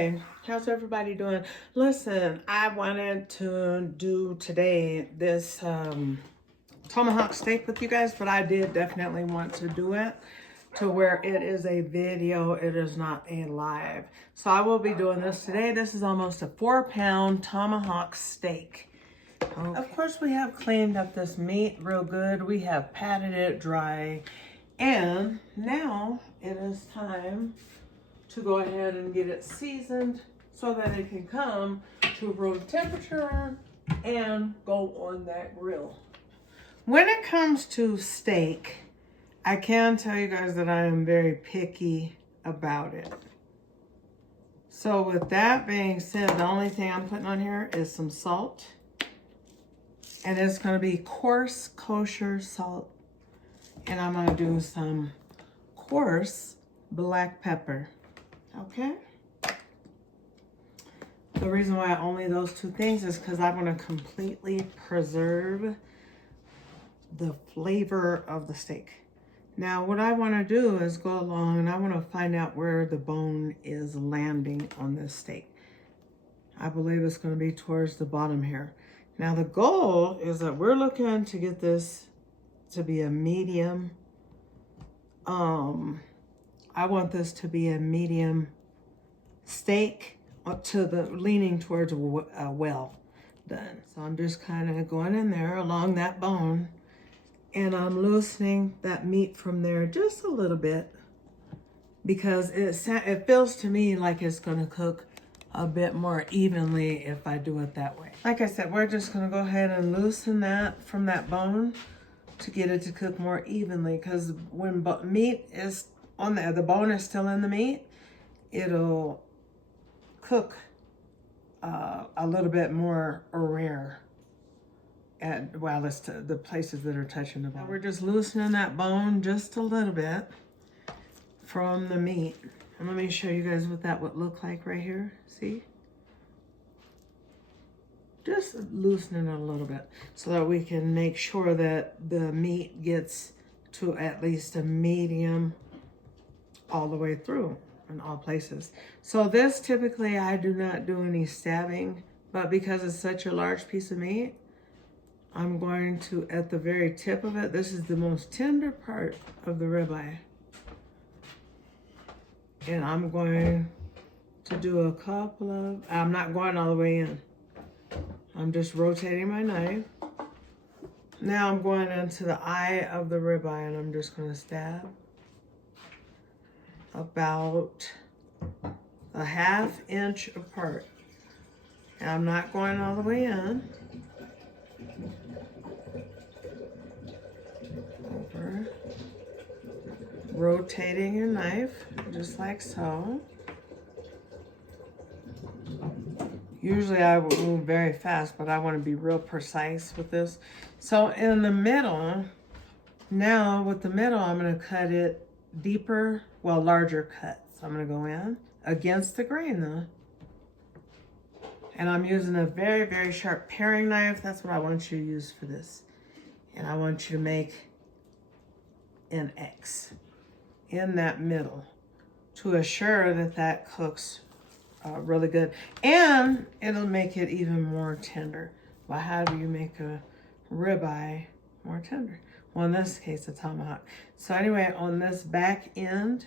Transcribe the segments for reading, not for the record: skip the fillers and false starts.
Hey, how's everybody doing? Listen, I wanted to do today this tomahawk steak with you guys, but I did definitely want to do it to where it is a video, it is not a live. So I will be doing this today. This is almost a 4-pound tomahawk steak. Okay. Of course, we have cleaned up this meat real good. We have patted it dry. And now it is time to go ahead and get it seasoned so that it can come to room temperature and go on that grill. When it comes to steak, I can tell you guys that I am very picky about it. So with that being said, the only thing I'm putting on here is some salt. And it's gonna be coarse kosher salt. And I'm gonna do some coarse black pepper. Okay. The reason why only those two things is because I want to completely preserve the flavor of the steak. Now, what I want to do is go along and I want to find out where the bone is landing on this steak. I believe it's going to be towards the bottom here. Now, the goal is that we're looking to get this to be a medium. I want this to be a medium steak up to the leaning towards well done. So I'm just kind of going in there along that bone and I'm loosening that meat from there just a little bit because it feels to me like it's going to cook a bit more evenly if I do it that way. Like I said, we're just going to go ahead and loosen that from that bone to get it to cook more evenly, because when meat is on there, the bone is still in the meat, it'll cook a little bit more rare while it's the places that are touching the bone. We're just loosening that bone just a little bit from the meat. And let me show you guys what that would look like right here. See? Just loosening it a little bit so that we can make sure that the meat gets to at least a medium all the way through in all places. So this typically I do not do any stabbing, but because it's such a large piece of meat, I'm going to, at the very tip of it, this is the most tender part of the ribeye. And I'm going to do a couple of, I'm not going all the way in. I'm just rotating my knife. Now I'm going into the eye of the ribeye and I'm just going to stab about a ½ inch apart. And I'm not going all the way in. Over. Rotating your knife just like so. Usually I will move very fast, but I want to be real precise with this. So in the middle, now with the middle, I'm going to cut it deeper, well, larger cuts. I'm going to go in against the grain though. And I'm using a very, very sharp paring knife. That's what I want you to use for this. And I want you to make an X in that middle to assure that that cooks really good, and it'll make it even more tender. Well, how do you make a ribeye more tender? Well, in this case, a tomahawk. So anyway, on this back end,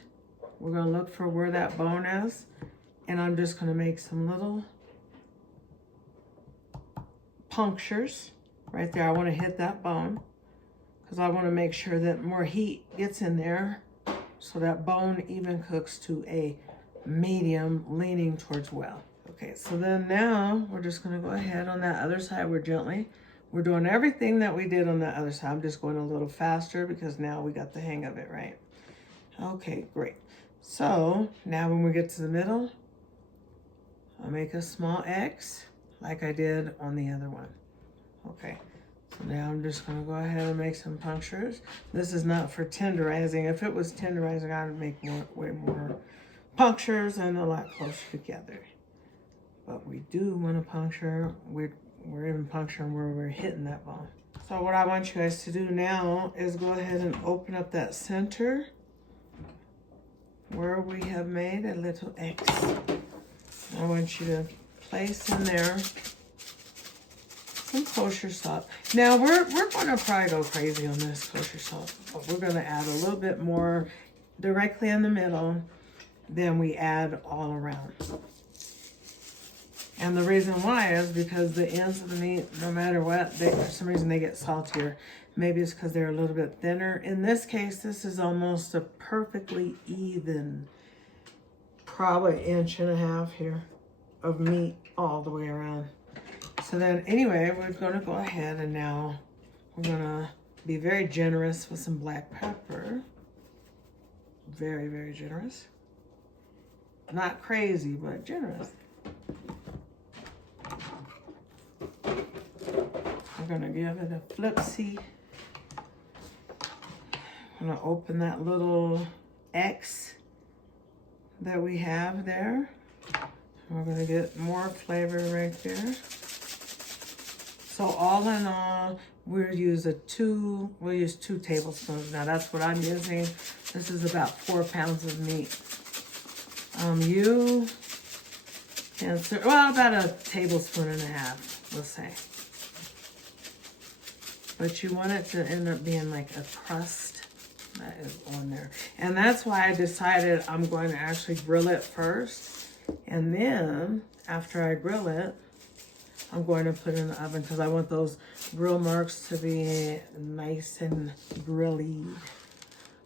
we're gonna look for where that bone is, and I'm just gonna make some little punctures right there. I wanna hit that bone because I wanna make sure that more heat gets in there so that bone even cooks to a medium leaning towards well. Okay, so then now we're just going to go ahead on that other side. We're doing everything that we did on the other side. I'm just going a little faster because now we got the hang of it, right? Okay, great. So now when we get to the middle, I'll make a small X like I did on the other one. Okay, so now I'm just going to go ahead and make some punctures. This is not for tenderizing. If it was tenderizing, I would make way more punctures and a lot closer together. But we do want to puncture, we're even puncturing where we're hitting that bone. So what I want you guys to do now is go ahead and open up that center where we have made a little X. I want you to place in there some kosher salt. Now we're going to probably go crazy on this kosher salt, but we're going to add a little bit more directly in the middle than we add all around. And the reason why is because the ends of the meat, no matter what, for some reason they get saltier. Maybe it's because they're a little bit thinner. In this case, this is almost a perfectly even, probably 1.5 inches here of meat all the way around. So then anyway, we're going to go ahead and now we're going to be very generous with some black pepper. Very, very generous. Not crazy, but generous. We're going to give it a flip-see. I'm going to open that little X that we have there. We're going to get more flavor right there. So all in all, we'll use 2 tablespoons. Now that's what I'm using. This is about 4 pounds of meat. You can serve, well, about 1.5 tablespoons, we'll say. But you want it to end up being like a crust that is on there. And that's why I decided I'm going to actually grill it first. And then after I grill it, I'm going to put it in the oven because I want those grill marks to be nice and grilly.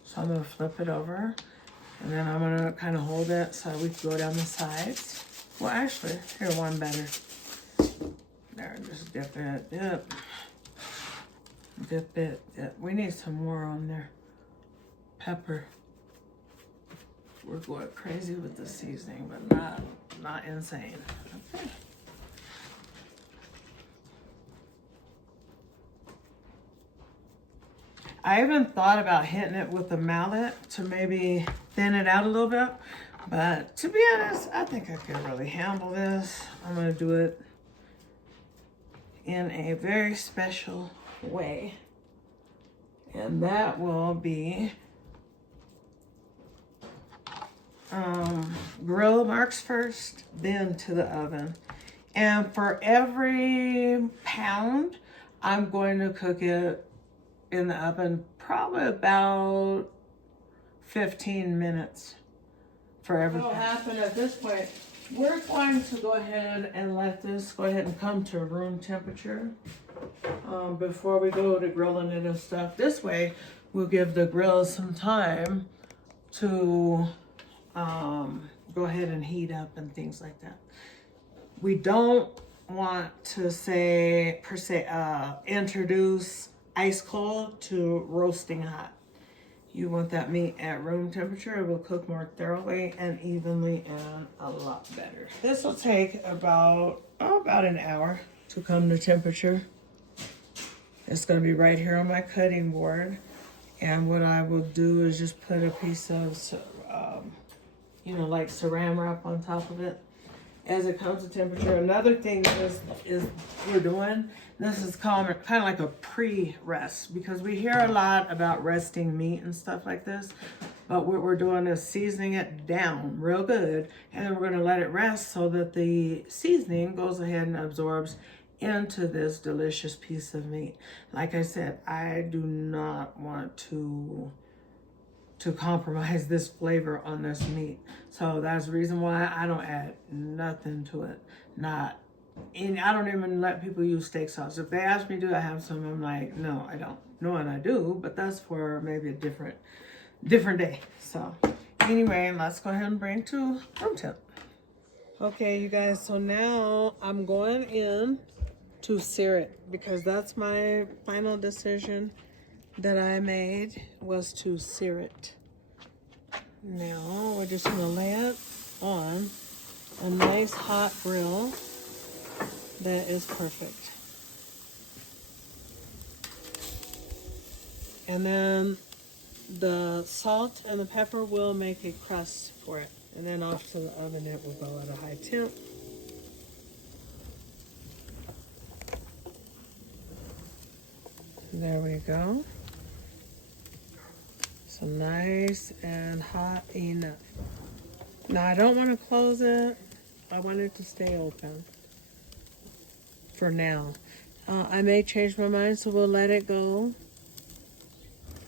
So I'm going to flip it over. And then I'm going to kind of hold it so we can go down the sides. Well, actually, here, one better. There, just dip it, dip. Dip it, dip. We need some more on there. Pepper. We're going crazy with the seasoning, but not insane. Okay. I even thought about hitting it with a mallet to maybe thin it out a little bit. But to be honest, I think I can really handle this. I'm going to do it in a very special way. And that will be grill marks first, then to the oven. And for every pound, I'm going to cook it in the oven probably about 15 minutes for every pound. What will happen at this point, we're going to go ahead and let this go ahead and come to room temperature before we go to grilling it and stuff. This way, we'll give the grill some time to go ahead and heat up and things like that. We don't want to say, per se, introduce ice cold to roasting hot. You want that meat at room temperature. It will cook more thoroughly and evenly and a lot better. This will take about an hour to come to temperature. It's going to be right here on my cutting board. And what I will do is just put a piece of, like saran wrap on top of it as it comes to temperature. Another thing is we're doing, this is kind of like a pre-rest, because we hear a lot about resting meat and stuff like this. But what we're doing is seasoning it down real good, and then we're going to let it rest so that the seasoning goes ahead and absorbs into this delicious piece of meat. Like I said, I do not want to compromise this flavor on this meat. So that's the reason why I don't add nothing to it. I don't even let people use steak sauce. If they ask me, do I have some? I'm like, no, I don't. No, and I do, but that's for maybe a different day. So anyway, let's go ahead and bring to room temp. Okay, you guys, so now I'm going in to sear it because that's my final decision that I made, was to sear it. Now we're just gonna lay it on a nice hot grill that is perfect. And then the salt and the pepper will make a crust for it. And then off to the oven, it will go at a high temp. There we go. So nice and hot enough. Now I don't want to close it. I want it to stay open for now. I may change my mind, so we'll let it go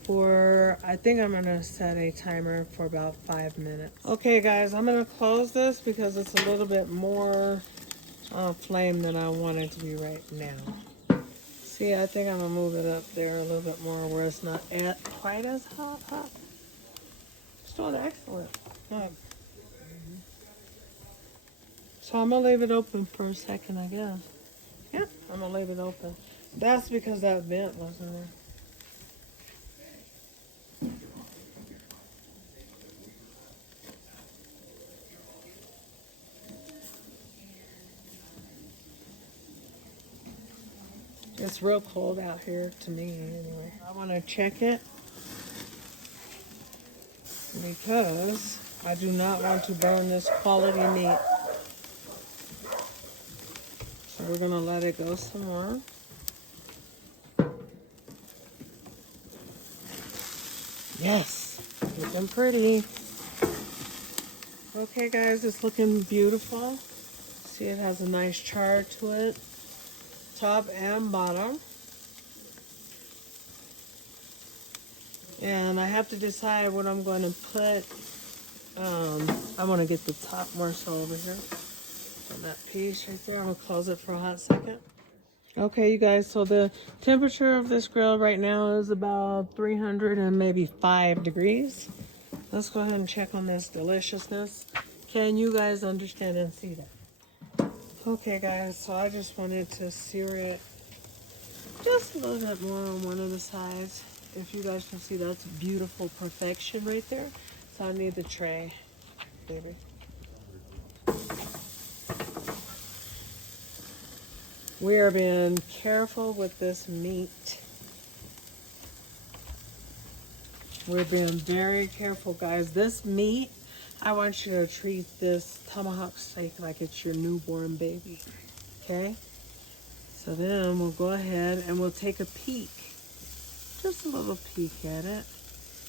for, I think I'm gonna set a timer for about 5 minutes. Okay guys, I'm gonna close this because it's a little bit more flame than I want it to be right now. See, I think I'm gonna move it up there a little bit more where it's not quite as hot. It's doing excellent. Good. So I'm gonna leave it open for a second, I guess. Yeah, I'm gonna leave it open. That's because that vent wasn't there. It's real cold out here to me anyway. I want to check it because I do not want to burn this quality meat. So we're going to let it go some more. Yes, looking pretty. Okay guys, it's looking beautiful. See, it has a nice char to it. Top and bottom. And I have to decide what I'm going to put. I want to get the top morsel over here on that piece right there. I'm going to close it for a hot second. Okay, you guys, so the temperature of this grill right now is about 300 and maybe 5 degrees. Let's go ahead and check on this deliciousness. Can you guys understand and see that? Okay guys, so I just wanted to sear it just a little bit more on one of the sides. If you guys can see, that's beautiful perfection right there. So I need the tray, baby. We are being careful with this meat. We're being very careful, guys. This meat, I want you to treat this tomahawk steak like it's your newborn baby, okay? So then we'll go ahead and we'll take a peek, just a little peek at it.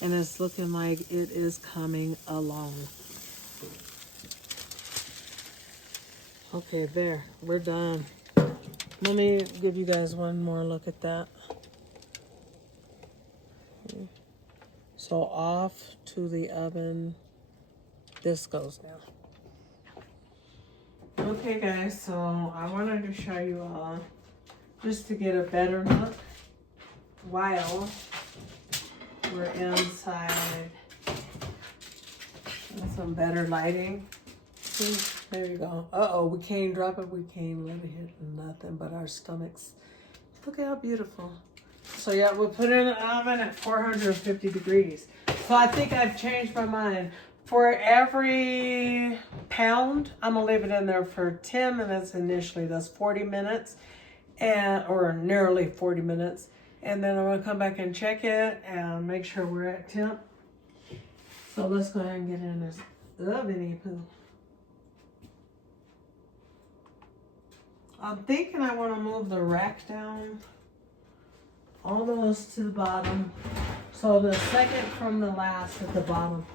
And it's looking like it is coming along. Okay, there, we're done. Let me give you guys one more look at that. So off to the oven. This goes now. Okay guys, so I wanted to show you all just to get a better look while we're inside and some better lighting. See, there you go. Uh-oh, we can't drop it. We can't let it hit nothing but our stomachs. Look how beautiful. So yeah, we'll put it in the oven at 450 degrees. So I think I've changed my mind. For every pound, I'm gonna leave it in there for 10 minutes initially. That's 40 minutes, or nearly 40 minutes. And then I'm gonna come back and check it and make sure we're at temp. So let's go ahead and get in this oven poo. I'm thinking I want to move the rack down almost to the bottom. So the second from the last at the bottom.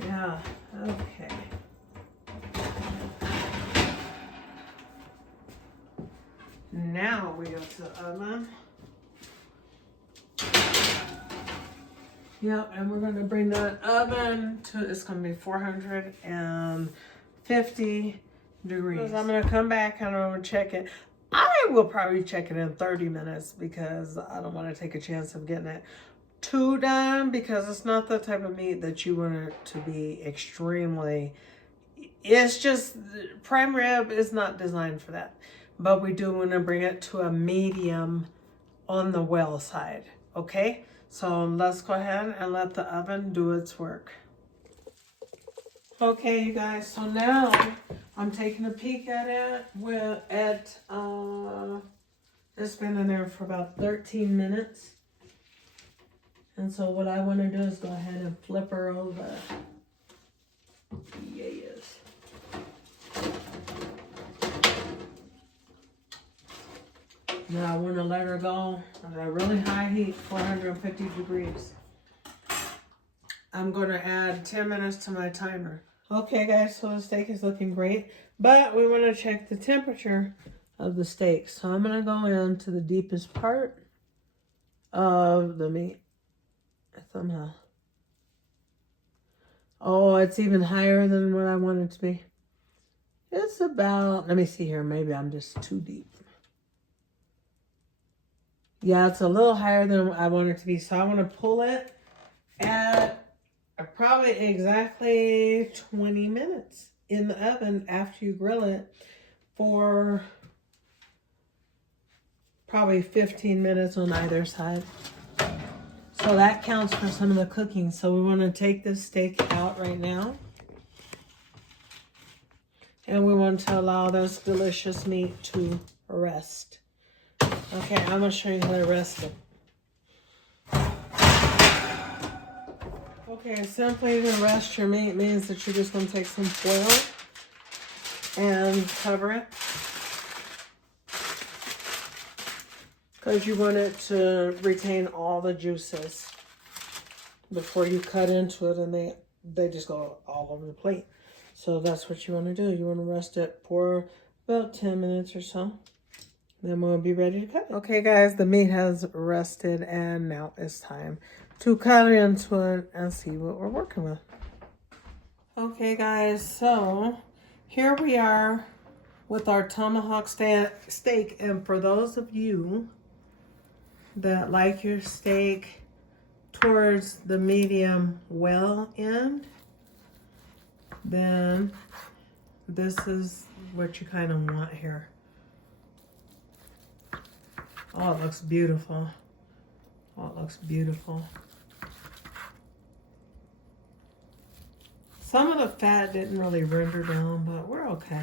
Yeah, okay. Now we go to the oven. Yep, and we're gonna bring that oven to, it's gonna be 450 degrees. I'm gonna come back and I'm gonna check it. I will probably check it in 30 minutes because I don't wanna take a chance of getting it too done, because it's not the type of meat that you want it to be extremely, it's just, prime rib is not designed for that. But we do want to bring it to a medium on the well side, okay? So let's go ahead and let the oven do its work. Okay, you guys, so now I'm taking a peek at it. It's been in there for about 13 minutes. And so what I want to do is go ahead and flip her over. Yes. Now I want to let her go at a really high heat, 450 degrees. I'm going to add 10 minutes to my timer. Okay, guys, so the steak is looking great, but we want to check the temperature of the steak. So I'm going to go into the deepest part of the meat. Somehow. Oh, it's even higher than what I want it to be. It's about, let me see here, maybe I'm just too deep. Yeah, it's a little higher than I want it to be. So I want to pull it at probably exactly 20 minutes in the oven after you grill it for probably 15 minutes on either side. So that counts for some of the cooking. So we want to take this steak out right now. And we want to allow this delicious meat to rest. Okay, I'm going to show you how to rest it. Okay, simply to rest your meat means that you're just going to take some foil and cover it. Because you want it to retain all the juices before you cut into it, and they just go all over the plate. So that's what you want to do. You want to rest it for about 10 minutes or so. Then we'll be ready to cut it. Okay, guys, the meat has rested, and now it's time to cut into it and see what we're working with. Okay, guys, so here we are with our tomahawk steak. And for those of you that like your steak towards the medium well end, then this is what you kind of want here. Oh, it looks beautiful. Oh, it looks beautiful. Some of the fat didn't really render down, but we're okay.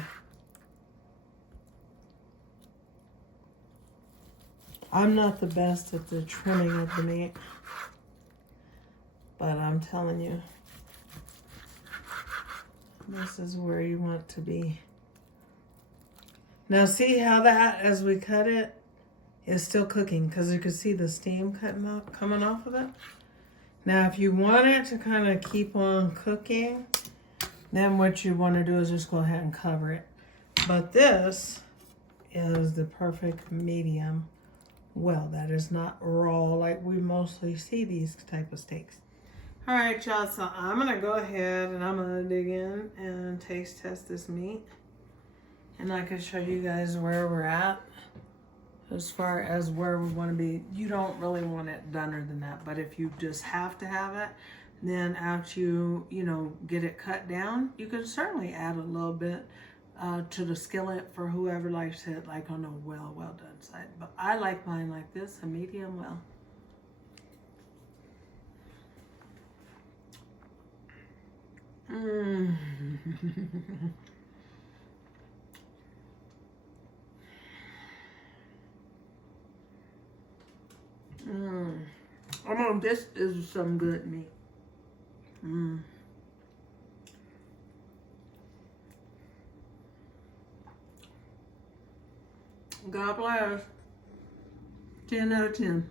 I'm not the best at the trimming of the meat, but I'm telling you, this is where you want to be. Now see how that, as we cut it, is still cooking, because you can see the steam coming off of it. Now if you want it to kind of keep on cooking, then what you want to do is just go ahead and cover it. But this is the perfect medium well. That is not raw like we mostly see these type of steaks. All right, y'all, so I'm going to go ahead and I'm going to dig in and taste test this meat. And I can show you guys where we're at as far as where we want to be. You don't really want it doner than that, but if you just have to have it, then after you get it cut down, you can certainly add a little bit to the skillet for whoever likes it like on a well done side. But I like mine like this, a medium well. This is some good meat. God bless. 10 out of 10.